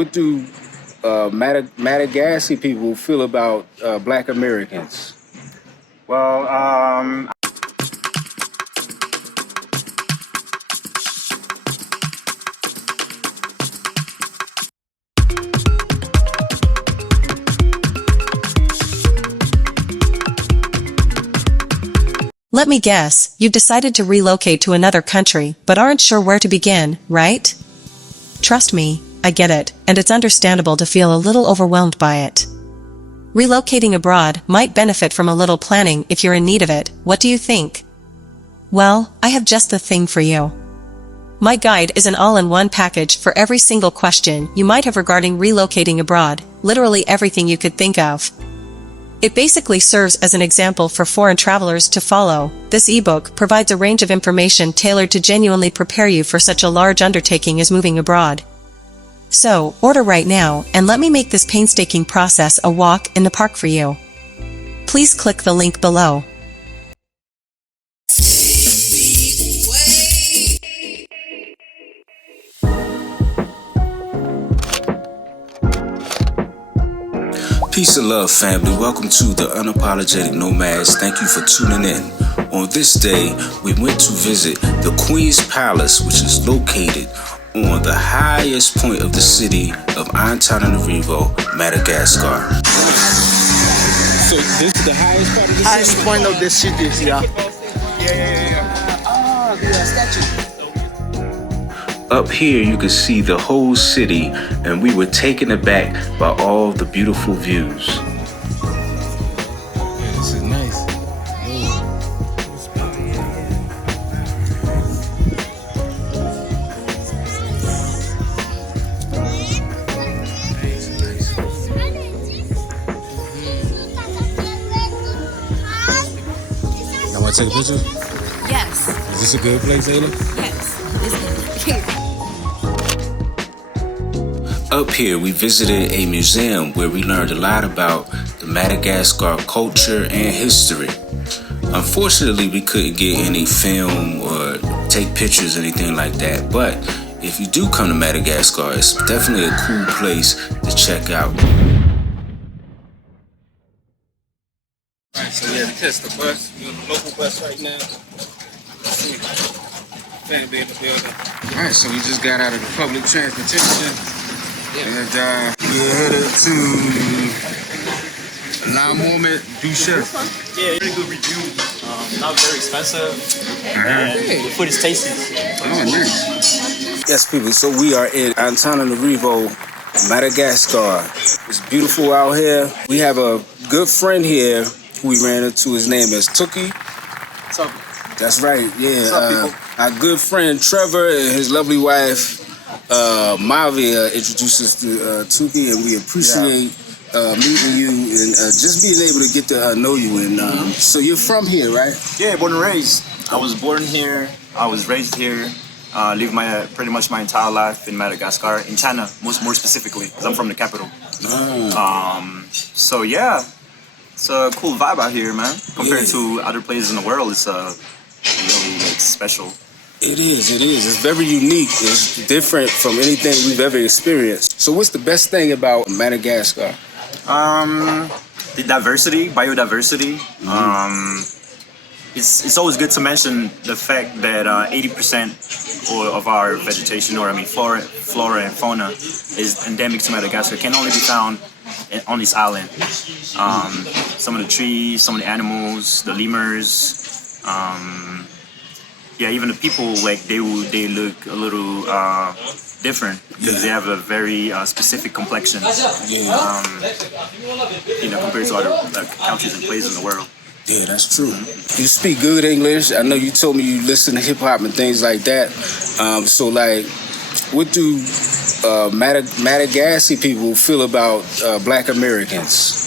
what do Madagascar people feel about Black Americans? Well, Let me guess, you've decided to relocate to another country, but aren't sure where to begin, right? Trust me, I get it, and it's understandable to feel a little overwhelmed by it. Relocating abroad might benefit from a little planning if you're in need of it. What do you think? Well, I have just the thing for you. My guide is an all-in-one package for every single question you might have regarding relocating abroad, literally everything you could think of. It basically serves as an example for foreign travelers to follow. This ebook provides a range of information tailored to genuinely prepare you for such a large undertaking as moving abroad. So, order right now, and let me make this painstaking process a walk in the park for you. Please click the link below. Peace and love, family. Welcome to the Unapologetic Nomads. Thank you for tuning in. On this day, we went to visit the Queen's Palace, which is located on the highest point of the city of Antananarivo, Madagascar. So this is the highest part of the highest city? point of the city, yeah. Ah, the statue. Up here, you can see the whole city, and we were taken aback by all the beautiful views. Yeah, this is nice. Y'all want to take a picture? Yes. Is this a good place, Ayla? Yes. Up here, we visited a museum where we learned a lot about the Madagascar culture and history. Unfortunately, we couldn't get any film or take pictures or anything like that, but if you do come to Madagascar, it's definitely a cool place to check out. Alright, so yeah, to test the bus. We're on the local bus right now. Let's see. Fan be in the building. Alright, so we just got out of the public transportation. And we're headed to La Moment du Chef. Yeah, very good review. Not very expensive. And the food is tasty. Oh, nice. Yes, people, so we are in Antananarivo, Madagascar. It's beautiful out here. We have a good friend here who we ran into. His name is Tuki. What's up? That's right, yeah. What's up, people? Our good friend Trevor and his lovely wife Mavia introduced us to Tuki, and we appreciate meeting you and just being able to get to know you. And so you're from here, right? Yeah, born and raised. I was born here. I was raised here. Lived pretty much my entire life in Madagascar, in China, more specifically, because I'm from the capital. Oh. So yeah, it's a cool vibe out here, man. Compared to other places in the world, it's really special. It is. It's very unique. It's different from anything we've ever experienced. So what's the best thing about Madagascar? The diversity, biodiversity. It's always good to mention the fact that 80% of our vegetation, flora and fauna, is endemic to Madagascar. Can only be found on this island. Some of the trees, some of the animals, the lemurs. Yeah, even the people, like they look a little different because they have a very specific complexion. Compared to other countries and places in the world. Yeah, that's true. You speak good English. I know you told me you listen to hip hop and things like that. So, like, what do Madagascar people feel about Black Americans?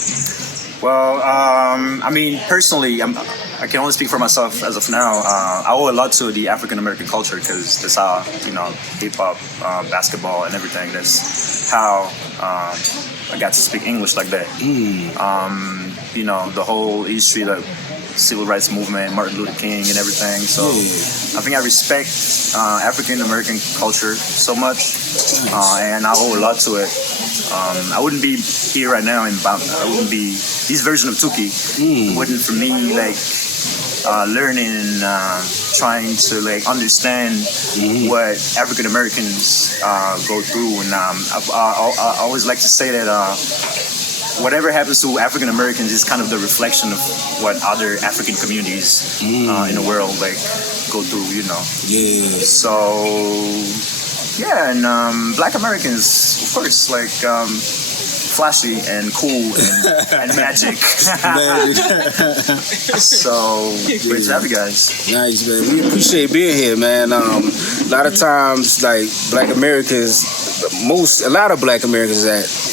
Well, I mean, personally, I can only speak for myself as of now. I owe a lot to the African American culture because that's how, hip hop, basketball, and everything. That's how I got to speak English like that. The whole history that civil rights movement, Martin Luther King, and everything. So I think I respect African American culture so much, and I owe a lot to it. I wouldn't be here right now, and I wouldn't be this version of Tuki. Wouldn't for me like learning and trying to like understand what African Americans go through. And I always like to say that whatever happens to African Americans is kind of the reflection of what other African communities in the world like go through, you know. Yeah. So yeah, and Black Americans, of course, like flashy and cool and magic. So great to have you guys. Nice, man. We appreciate being here, man. A lot of times, like Black Americans, a lot of Black Americans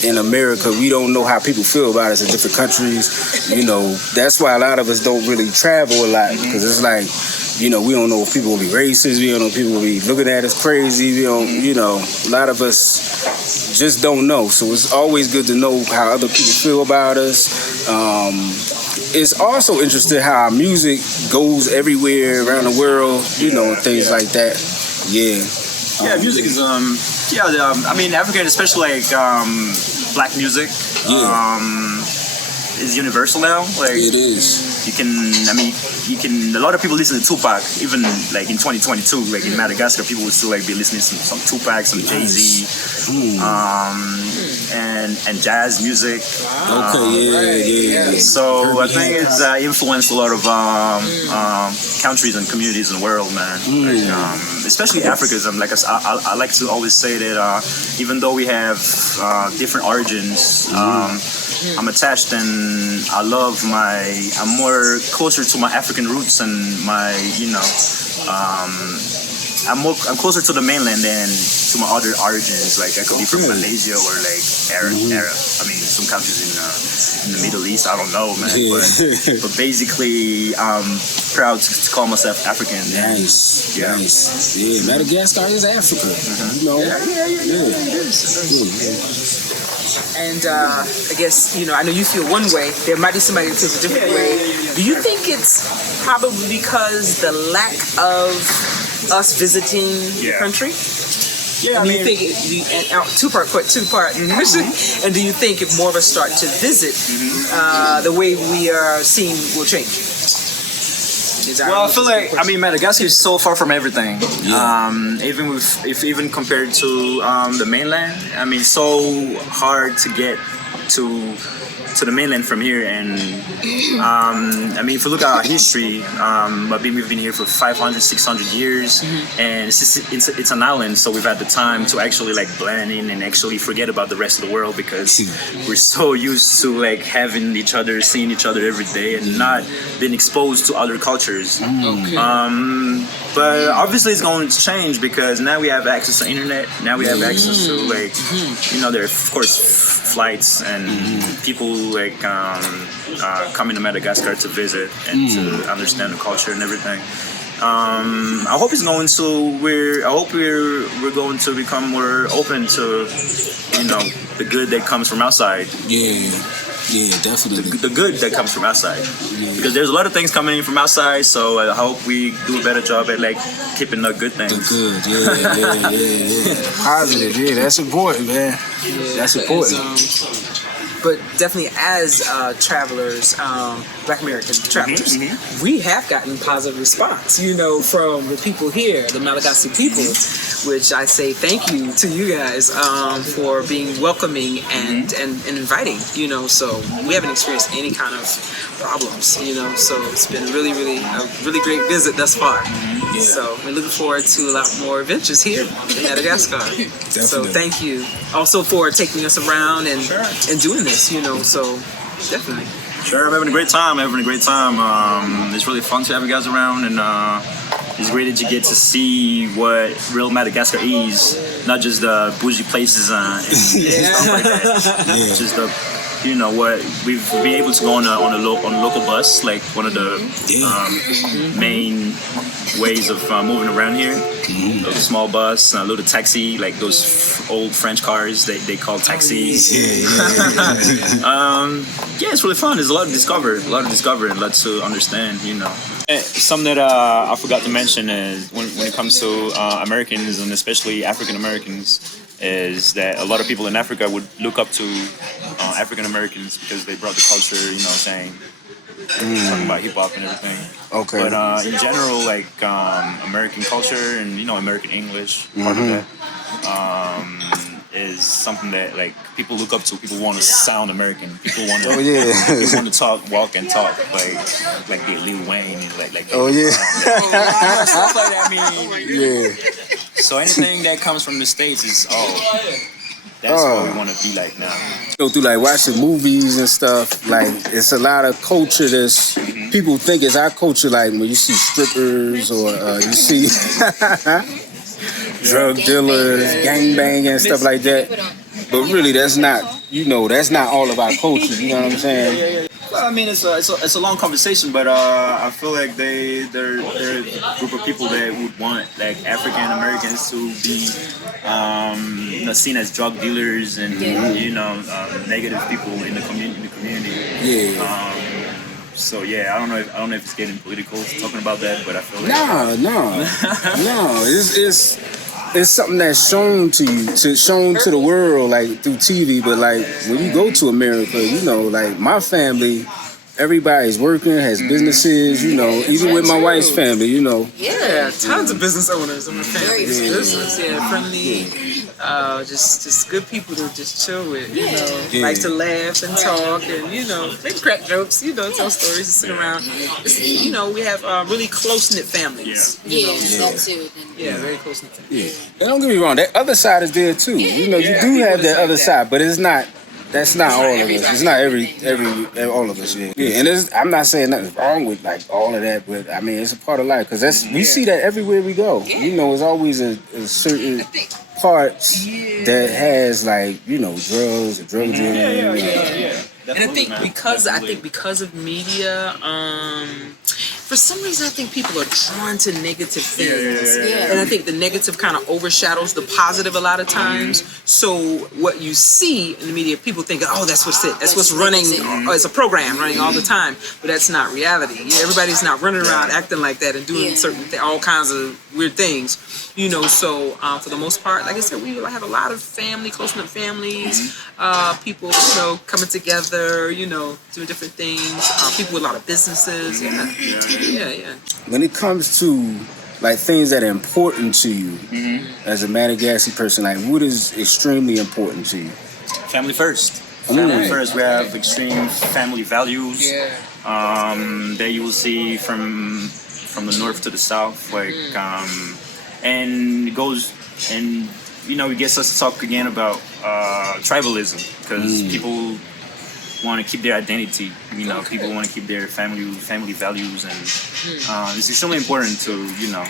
in America, we don't know how people feel about us in different countries. You know, that's why a lot of us don't really travel a lot, because it's like, you know, we don't know if people will be racist. We don't know if people will be looking at us crazy. We don't, you know, a lot of us just don't know. So it's always good to know how other people feel about us. It's also interesting how our music goes everywhere around the world, you know, things like that. Yeah. Yeah, music is I mean, African, especially like Black music, is universal now. Like it is. You can. A lot of people listen to Tupac, even like in 2022, like in Madagascar, people would still like be listening to some Tupac, some Jay-Z, and jazz music. Yeah. So I think it's influenced a lot of countries and communities in the world, man. Like, especially Africa's. I like to always say that even though we have different origins, I'm attached and I'm more closer to my African roots and my, you know, I'm closer to the mainland than to my other origins. Like I could be from Malaysia or like Arab. I mean, some countries in the Middle East. I don't know, man. But basically, I'm proud to call myself African. Nice. Yeah, Madagascar is Africa. You know. And I guess, you know, I know you feel one way. There might be somebody that feels a different way. Do you think it's probably because the lack of us visiting the country? Yeah, do you think two-part? And do you think if more of us start to visit, the way we are seen will change? Well, I feel like Madagascar is so far from everything. Even compared to the mainland, I mean, so hard to get to the mainland from here. And I mean, if you look at our history, we've been here for 500, 600 years, and it's an island, so we've had the time to actually like blend in and actually forget about the rest of the world, because we're so used to like having each other, seeing each other every day, and not being exposed to other cultures. But obviously it's going to change, because now we have access to internet. Now we have access to like, you know, there are of course flights and people like coming to Madagascar to visit and to understand the culture and everything. I hope it's going to. We're going to become more open to, you know, the good that comes from outside. Yeah, definitely. The good that comes from outside. Because there's a lot of things coming in from outside, so I hope we do a better job at like keeping the good things. The good, yeah. Positive, that's important, man. That's important. But definitely as travelers, Black American travelers, we have gotten positive response, you know, from the people here, the Malagasy people, which I say thank you to you guys for being welcoming and inviting, you know. So we haven't experienced any kind of problems, you know. So it's been a really great visit thus far. So we're looking forward to a lot more adventures here in Madagascar. So thank you also for taking us around and doing this, you know. So definitely. Sure, I'm having a great time. It's really fun to have you guys around, and it's great that you get to see what real Madagascar is, not just the bougie places and stuff like that. Just the you know what, we've been able to go on a local bus, like one of the main ways of moving around here. A little small bus, a little taxi, like those old French cars they call taxis. Yeah, it's really fun. There's a lot to discover, and lots to understand, you know. Something that I forgot to mention is when it comes to Americans, and especially African Americans, is that a lot of people in Africa would look up to African Americans because they brought the culture, you know, saying, talking about hip hop and everything. Okay. But in general, like American culture and, you know, American English, part of that is something that like people look up to. People want to sound American. People want to. People want to talk, walk, and talk like get Lil Wayne and like. Stuff like that. I mean, So anything that comes from the States is that's what we want to be like now. Go through like watching movies and stuff. Like it's a lot of culture that's people think it's our culture. Like when you see strippers or you see drug dealers, gangbang and stuff like that. But really, that's not. You know, that's not all of our culture. You know what I'm saying? Well, I mean, it's a long conversation, but I feel like they're a group of people that would want like African Americans to be you know, seen as drug dealers and you know negative people in the community. So yeah, I don't know if it's getting political talking about that, but I feel like no. It's something that's shown to you, shown to the world, like through TV. But like when you go to America, you know, like my family, everybody's working, has businesses. You know, even with my wife's family, you know. Yeah, tons of business owners in my family. Business, friendly, just good people to just chill with. You know, like to laugh and talk, and you know, maybe crack jokes. You know, tell stories and sit around. You know, we have really close knit families. That too. Yeah, very close knit families. And don't get me wrong, that other side is there too. You know, you do have that other side, but it's not. That's not all of us. It's not every all of us. Yeah. And I'm not saying nothing's wrong with like all of that, but I mean it's a part of life because we see that everywhere we go. You know, it's always a certain parts that has like you know drugs or drug dealing. And I think because of media, for some reason I think people are drawn to negative things. And I think the negative kind of overshadows the positive a lot of times. So what you see in the media, people think, oh, that's what's it. That's what's running. It's a program running all the time. But that's not reality. Everybody's not running around acting like that and doing all kinds of weird things. You know, so for the most part, like I said, we have a lot of close-knit families, people, you know, coming together, you know, doing different things, people with a lot of businesses. Yeah. When it comes to like things that are important to you as a Madagascar person, like what is extremely important to you? Family first. Family first. We have extreme family values that you will see from the north to the south, like and it goes and you know it gets us to talk again about tribalism because people want to keep their identity. You know, people want to keep their family values, and it's extremely important to you know.